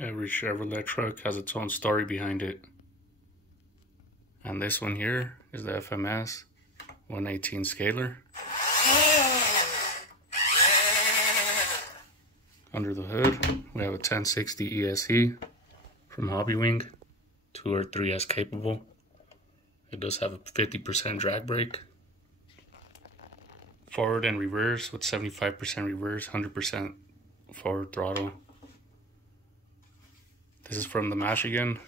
Every Chevrolet truck has its own story behind it. And this one here is the FMS 118 Scaler. Under the hood, we have a 1060 ESE from Hobbywing, 2 or 3S capable. It does have a 50% drag brake. Forward and reverse with 75% reverse, 100% forward throttle. This is from the mash again.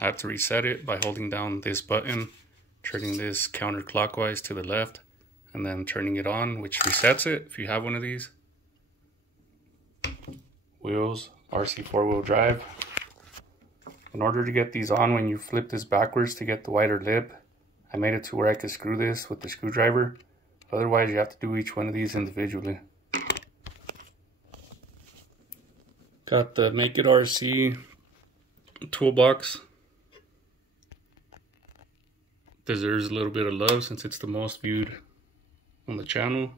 I have to reset it by holding down this button, turning this counterclockwise to the left, and then turning it on, which resets it if you have one of these. Wheels, RC 4-wheel drive. In order to get these on, when you flip this backwards to get the wider lip, I made it to where I could screw this with the screwdriver. Otherwise, you have to do each one of these individually. Got the Make It RC toolbox. Deserves a little bit of love since it's the most viewed on the channel.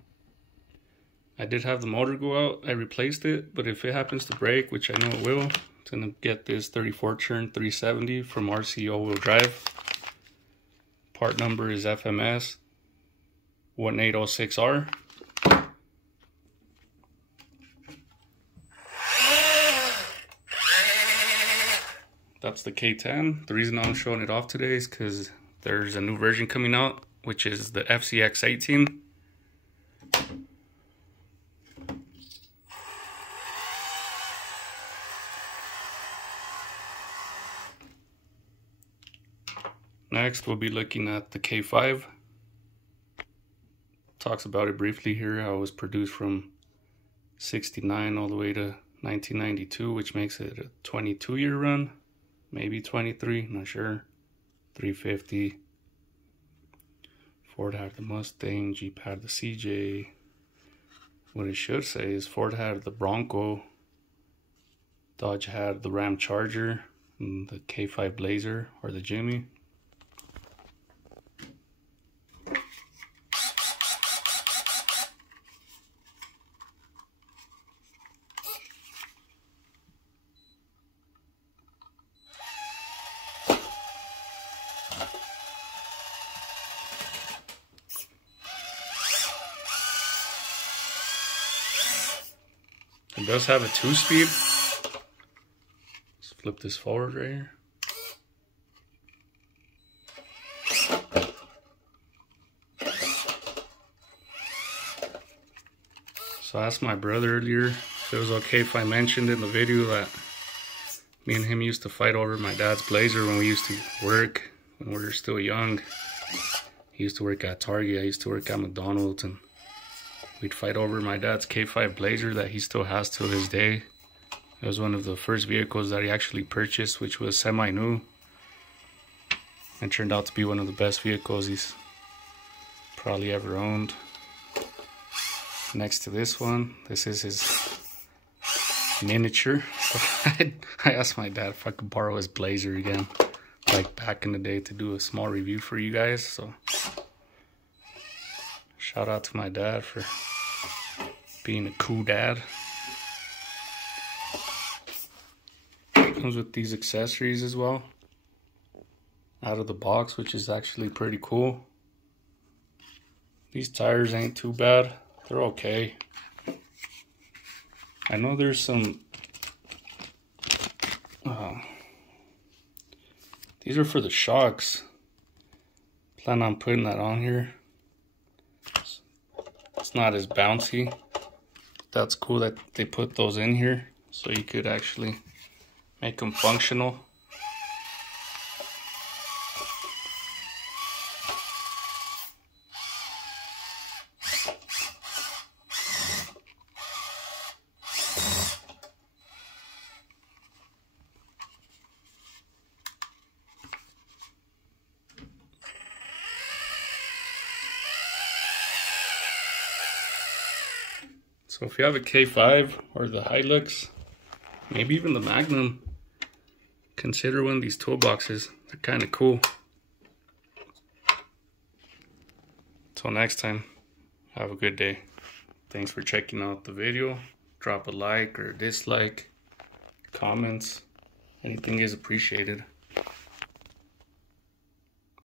I did have the motor go out. I replaced it, but if it happens to break, which I know it will, it's gonna get this 34 churn 370 from RC all-wheel drive. Part number is FMS 1806R. That's the k-10. The reason I'm showing it off today is because there's a new version coming out, which is the fcx18. Next, we'll be looking at the k-5. Talks about it briefly here, how it was produced from 69 all the way to 1992, which makes it a 22-year run. Maybe 23, not sure. 350. Ford had the Mustang, Jeep had the CJ. What it should say is Ford had the Bronco, Dodge had the Ram Charger, and the K-5 Blazer or the Jimmy. It does have a 2-speed. Let's flip this forward right here. So I asked my brother earlier if it was okay if I mentioned in the video that me and him used to fight over my dad's Blazer when we used to work, when we were still young. He used to work at Target, I used to work at McDonald's, and we'd fight over my dad's K-5 Blazer that he still has till this day. It was one of the first vehicles that he actually purchased, which was semi-new. And turned out to be one of the best vehicles he's probably ever owned. Next to this one, this is his miniature. I asked my dad if I could borrow his Blazer again, like back in the day, to do a small review for you guys. So shout out to my dad for being a cool dad. Comes with these accessories as well, out of the box, which is actually pretty cool. These tires ain't too bad, they're okay. I know there's some these are for the shocks. Plan on putting that on here. It's not as bouncy. That's cool that they put those in here so you could actually make them functional. So if you have a K-5 or the Hilux, maybe even the Magnum, consider one of these toolboxes. They're kind of cool. Till next time, have a good day. Thanks for checking out the video. Drop a like or a dislike. comments. Anything is appreciated.